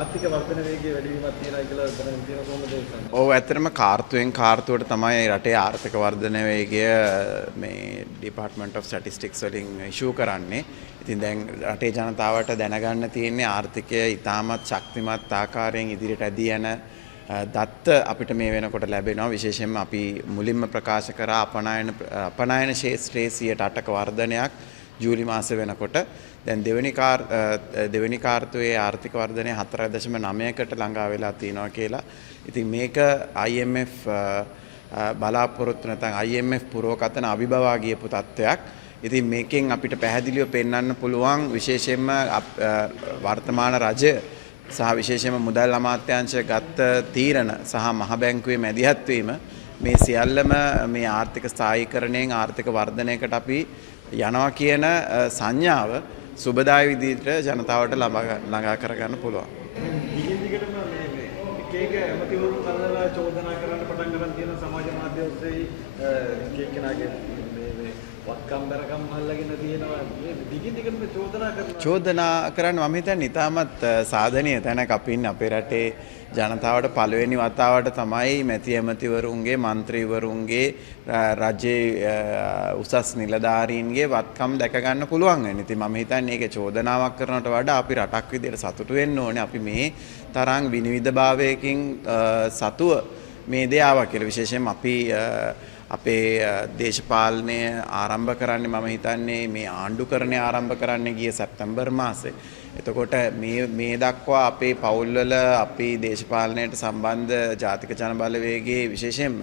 ආර්ථික වර්ධන වේගයේ වැඩිවීමක් තියෙනවා කියලා දැනගෙන තියෙන කොහොමද ඒක? ඔව් ඇත්තටම කාර්තුවෙන් කාර්තුවට තමයි රටේ ආර්ථික වර්ධන වේගය මේ Department of Statistics වලින් ඉෂුව කරන්නේ. ඉතින් දැන් රටේ ජනතාවට දැනගන්න තියෙන්නේ ආර්ථිකය ඉතාමත් ශක්තිමත් ආකාරයෙන් ඉදිරියට ඇදී යන දත්ත අපිට මේ වෙනකොට ලැබෙනවා. විශේෂයෙන්ම අපි මුලින්ම ප්‍රකාශ කරා අපනයන ශේෂ්ත්‍රයේ 8%ක වර්ධනයක් ජූලි මාසෙ වෙනකොට. දැන් දෙවෙනි කාර්තුවේ ආර්ථික වර්ධනය 4.9කට ළඟා වෙලා තියෙනවා කියලා. ඉතින් මේක IMF බලාපොරොත්තු නැත්නම් IMF පුරවකතන අභිබවා ගියපු තත්ත්වයක්. ඉතින් මේකෙන් අපිට පැහැදිලිව පෙන්වන්න පුළුවන් විශේෂයෙන්ම වර්තමාන රජය සහ විශේෂයෙන්ම මුදල් අමාත්‍යාංශය ගත්ත තීරණ සහ මහ බැංකුවේ මැදිහත් වීම මේ සියල්ලම මේ ආර්ථික ස්ථායීකරණයෙන් ආර්ථික වර්ධනයකට අපි යනවා කියන සංඥාව සුබදායි විදිහට ජනතාවට ළඟා කරගන්න පුළුවන්. දිගින් දිගටම මේ එක ඇමතිවරුන් කල්ලා චෝදනා කරන්න පටන් ගන්න තියෙන සමාජ මාධ්‍ය ඔස්සේ කෙනාගේ මේ වත්කම් බරකම් අල්ලගෙන තියෙනවා මේ දිගින් දිගටම චෝදනා කරන්න මම හිතන්නේ ඉතාමත් සාධනීය තැනක අපි ඉන්නේ අපේ රටේ ජනතාවට පළවෙනි වතාවට තමයි මැති ඇමතිවරුන්ගේ മന്ത്രിවරුන්ගේ රජයේ උසස් නිලධාරීන්ගේ වත්කම් දැක ගන්න පුළුවන් වෙන්නේ. ඉතින් මම හිතන්නේ ඒක චෝදනාවක් කරනවට වඩා අපි රටක් විදිහට සතුටු වෙන්න ඕනේ. අපි මේ තරම් විනිවිදභාවයකින් සතුව මේ දේ ආවා කියලා. විශේෂයෙන්ම අපි අපේ දේශපාලනය ආරම්භ කරන්නේ මම හිතන්නේ මේ ආණ්ඩුකරණය ආරම්භ කරන්නේ ගිය සැප්තැම්බර් මාසේ. එතකොට මේ දක්වා අපේ පවුල්වල අපි දේශපාලනයට සම්බන්ධ ජාතික ජනබලවේගයේ විශේෂයෙන්ම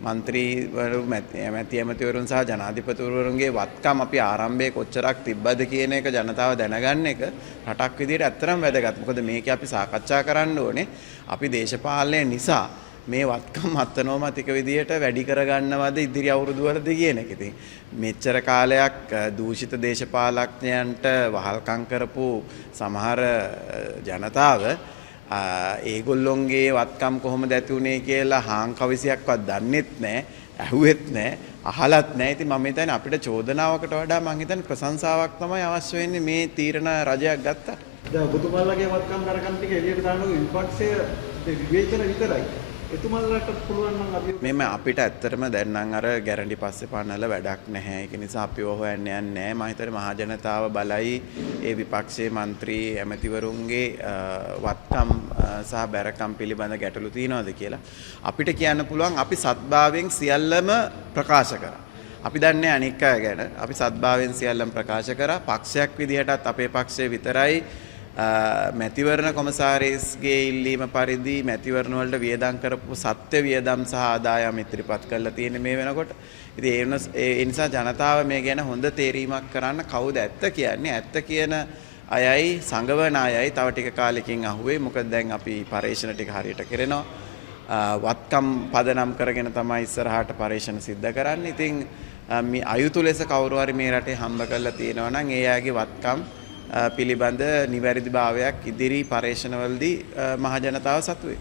മന്ത്രിවරු මැති ඇමතිවරුන් සහ ජනාධිපතිවරුන්ගේ වත්කම් අපි ආරම්භයේ කොච්චරක් තිබ්බද කියන එක ජනතාව දැනගන්න එක රටක් විදිහට ඇත්තටම වැදගත්. මොකද මේක අපි සාකච්ඡා කරන්න ඕනේ. අපි දේශපාලනය නිසා මේ වත්කම් අත්නෝමතික විදියට වැඩි කරගන්නවද ඉදිරි අවුරුදු වලදී කියන එක. ඉතින් මෙච්චර කාලයක් දූෂිත දේශපාලඥයන්ට වහල්කම් කරපු සමහර ජනතාව ඒගොල්ලොන්ගේ වත්කම් කොහොමද ඇති වුනේ කියලා හාන් කවිසියක්වත් දන්නෙත් නැහැ, ඇහුවෙත් නැහැ, අහලත් නැහැ. ඉතින් මම හිතන්නේ අපිට චෝදනාවකට වඩා මම හිතන්නේ ප්‍රශංසාවක් තමයි අවශ්‍ය වෙන්නේ මේ තීරණ රජයක් ගත්තා. දැන් ඔබතුමාලගේ වත්කම් දරකම් ටික එළියට දානකොට විපක්ෂයේ විවේචන විතරයි. එතුමාලට පුළුවන් නම් අපි මෙන්න අපිට ඇත්තටම දැන් නම් අර ගැරන්ටි පස්සේ පන්නල වැඩක් නැහැ. ඒක නිසා අපි හොයන්න යන්නේ නැහැ. මම හිතන්නේ මහ ජනතාව බලයි ඒ විපක්ෂයේ മന്ത്രി ඇමතිවරුන්ගේ වත්කම් සහ බැරකම් පිළිබඳ ගැටලු තියනවාද කියලා. අපිට කියන්න පුළුවන් අපි සත්භාවයෙන් සියල්ලම ප්‍රකාශ කරා. අපි දන්නේ අනික් අය ගැන. අපි සත්භාවයෙන් සියල්ලම ප්‍රකාශ කරා. පක්ෂයක් විදිහටත් අපේ පක්ෂය විතරයි මැතිවරණ කොමසාරිස්ගේ ඉල්ලීම පරිදි මැතිවරණ වලට වියදම් කරපු සත්‍ය වියදම් සහ ආදායම් ඉදිරිපත් කරලා තියෙන්නේ මේ වෙනකොට. ඉතින් ඒ නිසා ජනතාව මේ ගැන හොඳ තේරීමක් කරන්න කවුද ඇත්ත කියන්නේ? ඇත්ත කියන අයයි සංගවන අයයි තව ටික කාලෙකින් අහුවේ. මොකද දැන් අපි පරීක්ෂණ ටික හරියට කරනවා. වත්කම් පදනම් කරගෙන තමයි ඉස්සරහට පරීක්ෂණ සිද්ධ කරන්නේ. ඉතින් මේ අයුතු ලෙස කවුරු හරි මේ රටේ හම්බ කරලා තියෙනවා නම් ඒ අයගේ වත්කම් පිළිබඳ නිවැරදි භාවයක් ඉදිරි පරීක්ෂණවලදී මහ ජනතාව සතු වේ.